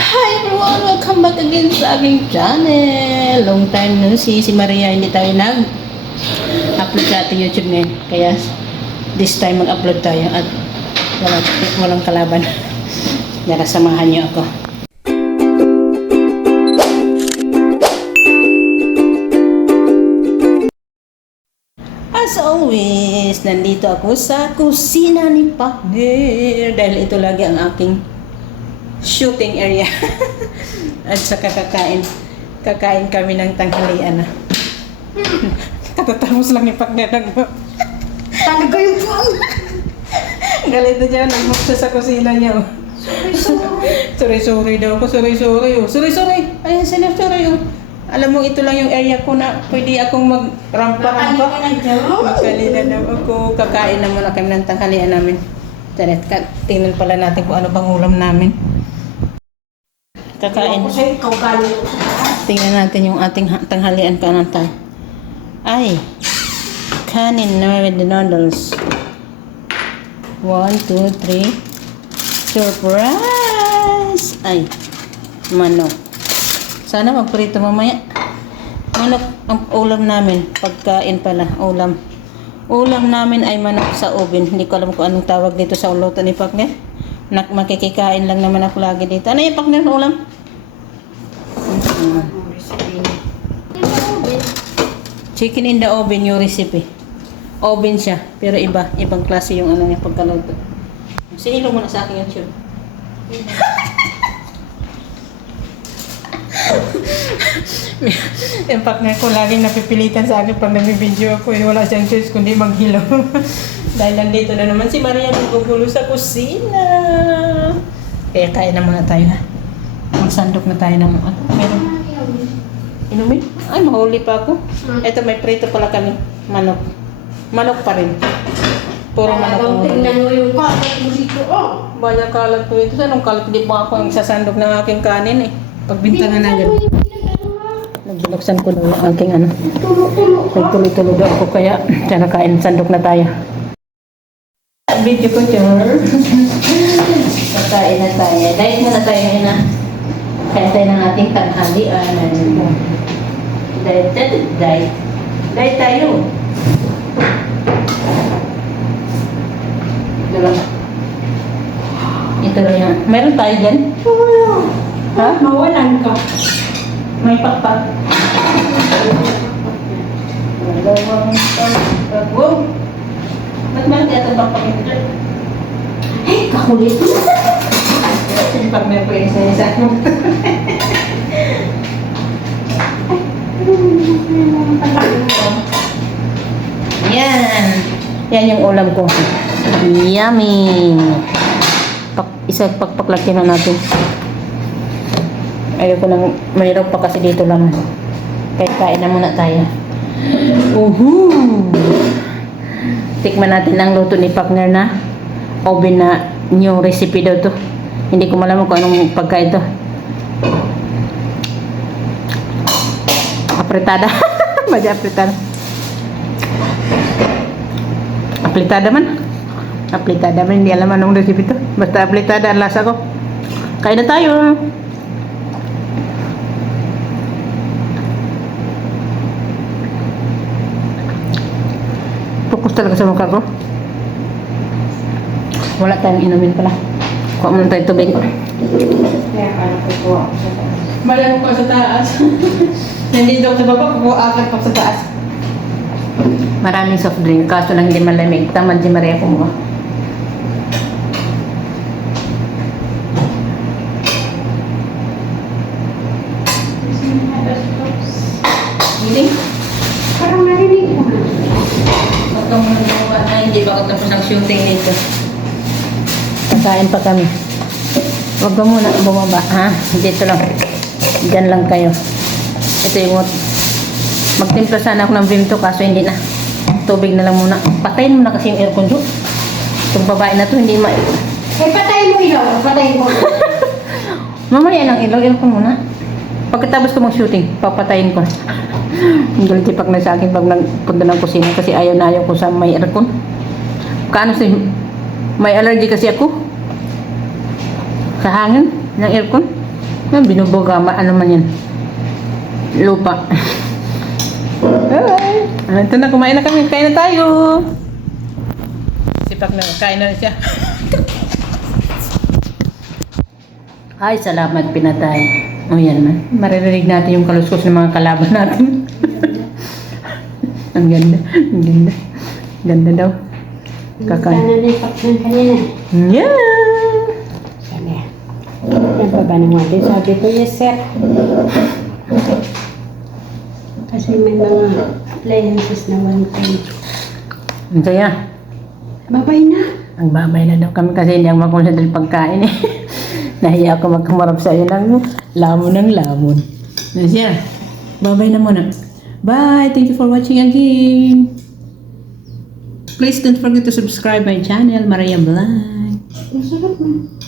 Hi everyone! Welcome back again sa aking channel. Long time na si Maria hindi tayo nag-upload sa ating YouTube ngayon. Kaya this time mag-upload tayo at walang kalaban. Dara samahan niyo ako. As always, nandito ako sa kusina ni partner dahil ito lagi ang aking shooting area. At saka kakain kami ng tanghalian na. Katatapos lang ni partner ng talaga yung phone. Galit na dyan, nagmuksa sa kusina niya. Sorry daw ako, sorry. Ayan sila, sorry. Alam mo, ito lang yung area ko na pwede akong mag-rampa. Makalina daw ako. Kakain na muna kami ng tanghalian namin. Tingnan pala natin kung ano bang ulam namin. Kakain. Tingnan natin yung ating tanghalian kanan tayo. Ay, kanin na with the noodles. 1, 2, 3. Surprise! Ay, manok. Sana magprito mamaya. Manok ang ulam namin. Pagkain pala, ulam. Ulam namin ay manok sa oven. Hindi ko alam kung anong tawag dito sa uluto ni partner. Makikikain lang naman ako lagi dito. Ano yung partner na ulam? Chicken in the oven yung recipe. Oven siya, pero ibang klase yung ano niya pagkaluto. Sinilo mo na sa akin YouTube. Yung partner ko laging napipilitan sa akin pag nag-video ako. Wala siyang choice kundi maghilo. Dahil nandito na naman si Maria maggugulo sa kusina. Kaya kain na muna tayo ha. Magsandok na tayo ng meron. Inumin? Ay, mahuli pa ako. Ito may prito pala kami. Manok. Manok pa rin. Puro manok. Tingnan mo yung kalat mo dito. Oh! Baya kalat ko ito. Anong kalat? Di ba ako ang sasandok ng aking kanin eh. Pagbintangan na gano'n. Nagbinuksan ko na yung aking ano. Nagtuloy-tuloy ako kaya sana kain sandok na tayo. Video ko, Chor. Kakain na tayo. Diet muna tayo ngayon na. Kaya tayo ng ating tanghalian. Diet tayo. Ito lang. Ito lang yan. Meron tayo dyan? Ha? Mawalan ka. May pakpak. Dalawang pakpak. Wow! Ba't malaki ito pakpak ito dyan? Ay, kakulit. Pag may po isa-isa. Yan. Yan yung ulam ko. Yummy. Isa pagpaklaki na natin. Ayoko nang mayroon pa kasi dito lang. Kaya kain na muna tayo. Tikman natin ang luto ni partner na oven na new recipe daw to. Hindi ko malaman kung anong pagkain to. Apretada. Madya apretada. Apretada man. Apretada man. Hindi alam anong recipe to. Basta apretada ang lasa ko. Kain na tayo. Fokus talaga sa mukha ko. Wala tayong inumin pala. Kuha muna tayo tubig. Kaya paano kukuha ko sa taas? Malang ko sa taas. Hindi daw sa baba, kukuha ko sa taas. Maraming soft drink, kaso lang hindi malamig. Tamad si Maria kumuha. Hindi? Parang narinig ko. Huwag kang magawa na hindi ba tapos ang shooting nito. Kakain pa kami. Huwag ka muna bumaba, ha? Dito lang. Diyan lang kayo. Ito yung magtimpla sana ako ng bimto kaso hindi na. Tubig na lang muna. Patayin mo na kasi yung aircon doon. Itong babae na to hindi Eh, patayin mo ilaw. Patayin mo. Mamaya lang ilaw. Aircon muna. Pagkatapos ko mag-shooting, papatayin ko. Ang galit si Pak na sa akin pag nagpunta ng kusina kasi ayaw na ayaw ko sa may aircon. Kaano si may allergy kasi ako sa hangin ng aircon. Binubuga, ano man yan? Lupa. Ay, ito na, kumain na kami. Kain na tayo. Sipak na, kain na siya. Ay, salamat pinatay. O yan na. Maririnig natin yung kaluskos ng mga kalaban natin. Ang ganda. Ang ganda. Ganda daw. Kakain. Sana na yung paksan kanina. Yeah! Sabi. Yan pa ba ng watin? Sabi ko, yes sir. Kasi may mga appliances na one time. Ang saya. Babay na. Ang babay na daw kami kasi hindi ako makonsentrate pagkain eh. Nahiya ako magkamarap sa iyo ng lamon ng lamon. Ano siya? Babay na muna. Bye! Thank you for watching again. Please don't forget to subscribe my channel, Maria Vlog. Masarap na.